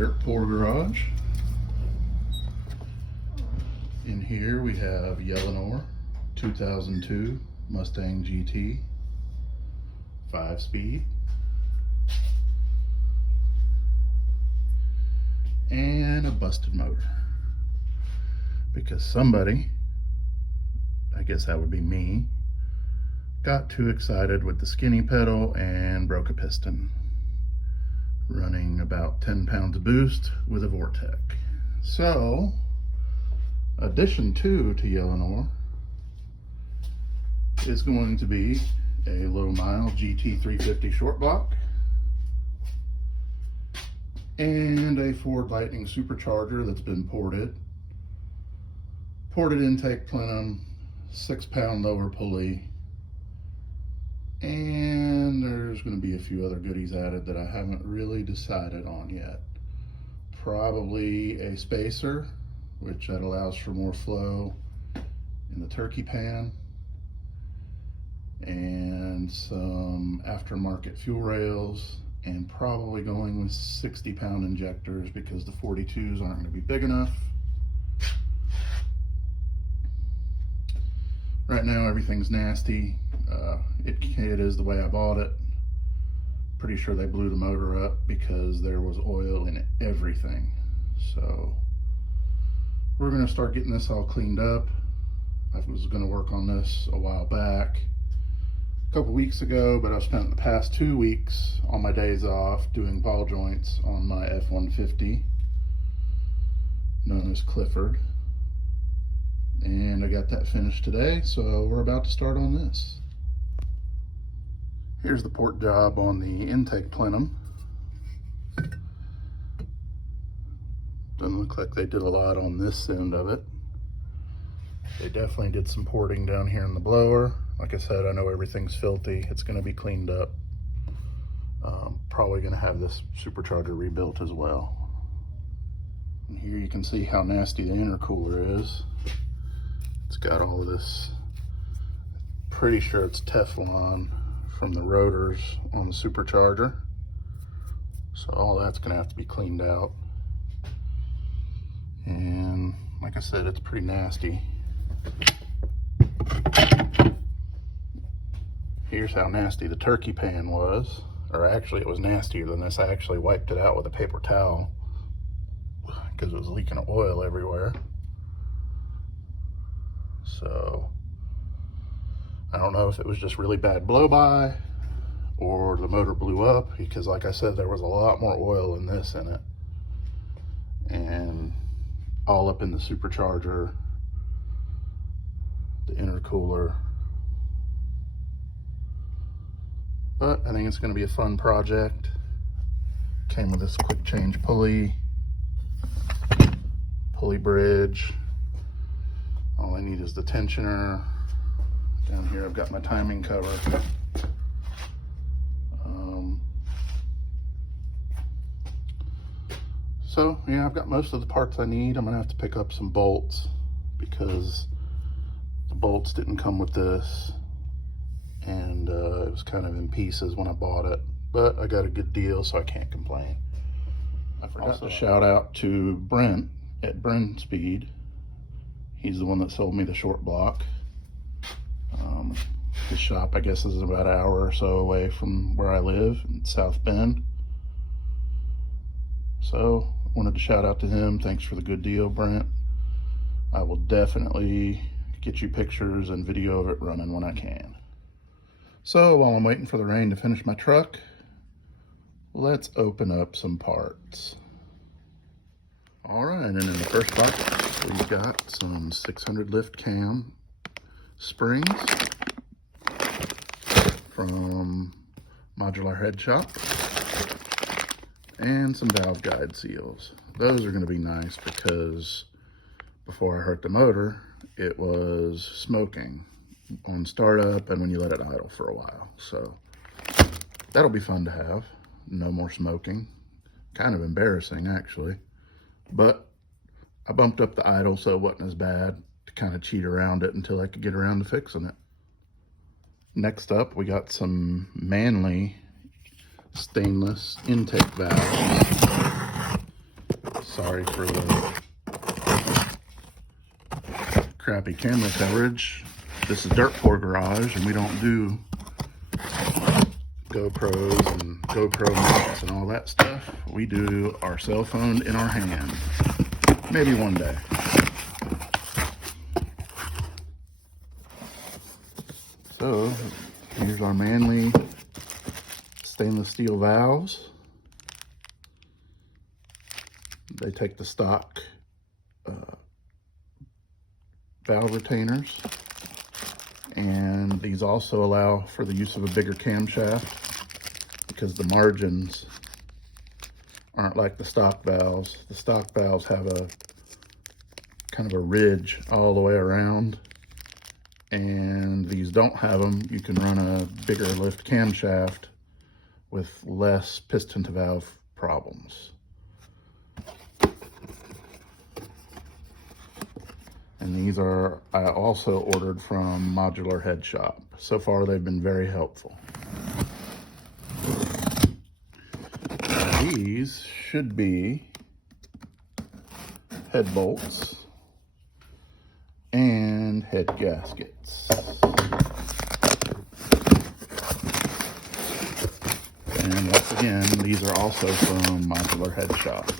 dirt pour garage. In here we have Yelleanor 2002 Mustang GT 5-speed and a busted motor because somebody, I guess that would be me, got too excited with the skinny pedal and broke a piston, running about 10 pounds of boost with a Vortec. So, addition two to Yelleanor is going to be a low mile GT 350 short block and a Ford Lightning Supercharger that's been ported intake plenum, 6-pound lower pulley, and there's going to be a few other goodies added that I haven't really decided on yet. Probably a spacer, which that allows for more flow in the turkey pan, and some aftermarket fuel rails, and probably going with 60-pound injectors because the 42s aren't going to be big enough. Right now everything's nasty. It is the way I bought it. Pretty sure they blew the motor up because there was oil in everything. So we're going to start getting this all cleaned up. I was going to work on this a while back, a couple weeks ago, but I've spent the past 2 weeks on my days off doing ball joints on my F-150, known as Clifford. And I got that finished today, so we're about to start on this. Here's the port job on the intake plenum. Doesn't look like they did a lot on this end of it. They definitely did some porting down here in the blower. Like I said, I know everything's filthy. It's going to be cleaned up. Probably going to have this supercharger rebuilt as well. And here you can see how nasty the intercooler is. It's got all of this, pretty sure it's Teflon from the rotors on the supercharger. So all that's gonna have to be cleaned out. And like I said, it's pretty nasty. Here's how nasty the turkey pan was. Or actually it was nastier than this. I actually wiped it out with a paper towel because it was leaking oil everywhere. So I don't know if it was just really bad blow-by or the motor blew up, because like I said, there was a lot more oil than this in it, and all up in the supercharger, the intercooler. But I think it's going to be a fun project. Came with this quick change pulley bridge. All I need is the tensioner. Down here I've got my timing cover. So yeah, I've got most of the parts I need. I'm gonna have to pick up some bolts because the bolts didn't come with this, and it was kind of in pieces when I bought it, but I got a good deal, so I can't complain. I forgot to shout out to Brent at Brent Speed. He's the one that sold me the short block. His shop, I guess, is about an hour or so away from where I live in South Bend. So I wanted to shout out to him. Thanks for the good deal, Brent. I will definitely get you pictures and video of it running when I can. So while I'm waiting for the rain to finish my truck, let's open up some parts. All right, and in the first box, we've got some 600 lift cam springs from Modular Head Shop, and some valve guide seals. Those are going to be nice because before I hurt the motor, it was smoking on startup and when you let it idle for a while. So that'll be fun to have. No more smoking. Kind of embarrassing, actually. But I bumped up the idle so it wasn't as bad, to kind of cheat around it until I could get around to fixing it. Next up, we got some Manly stainless intake valves. Sorry for the crappy camera coverage. This is Dirt Poor Garage, and we don't do GoPros and GoPro mounts and all that stuff. We do our cell phone in our hand. Maybe one day. So here's our Manly stainless steel valves. They take the stock valve retainers, and these also allow for the use of a bigger camshaft because the margins aren't like the stock valves. The stock valves have a kind of a ridge all the way around, and these don't have them. You can run a bigger lift camshaft with less piston to valve problems. And these I also ordered from Modular Head Shop. So far, they've been very helpful. These should be head bolts and head gaskets. And once again, these are also from Modular Head Shop.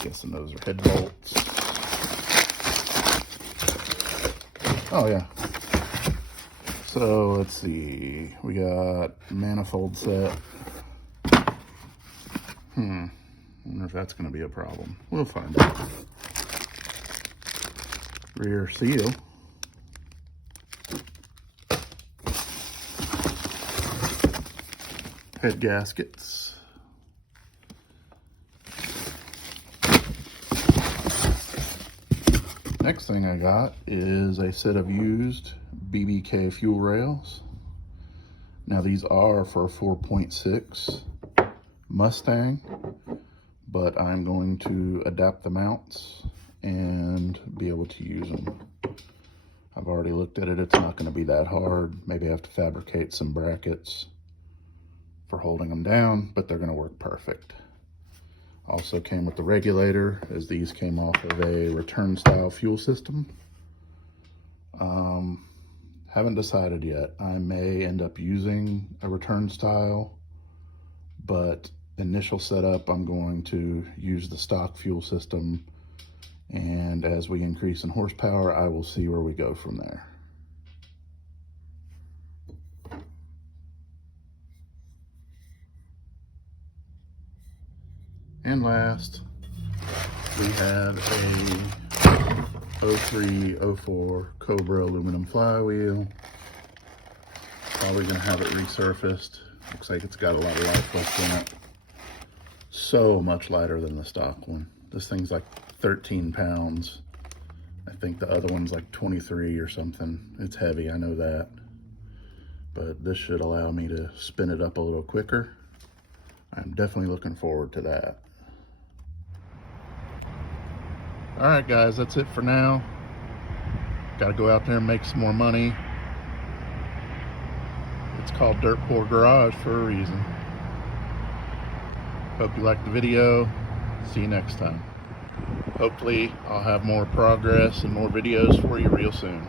Guessing those are head bolts. Oh yeah. So let's see. We got manifold set. I wonder if that's going to be a problem. We'll find out. Rear seal. Head gaskets. Next thing I got is a set of used BBK fuel rails. Now these are for a 4.6 Mustang, but I'm going to adapt the mounts and be able to use them. I've already looked at it. It's not going to be that hard. Maybe I have to fabricate some brackets for holding them down, but they're going to work perfect. Also came with the regulator, as these came off of a return style fuel system. Haven't decided yet. I may end up using a return style, but initial setup, I'm going to use the stock fuel system, and as we increase in horsepower, I will see where we go from there. And last, we have a 03-04 Cobra aluminum flywheel. Probably gonna have it resurfaced. Looks like it's got a lot of life left in it. So much lighter than the stock one. This thing's like 13 pounds. I think the other one's like 23 or something. It's heavy, I know that. But this should allow me to spin it up a little quicker. I'm definitely looking forward to that. All right, guys, that's it for now. Got to go out there and make some more money. It's called Dirt Poor Garage for a reason. Hope you liked the video. See you next time. Hopefully, I'll have more progress and more videos for you real soon.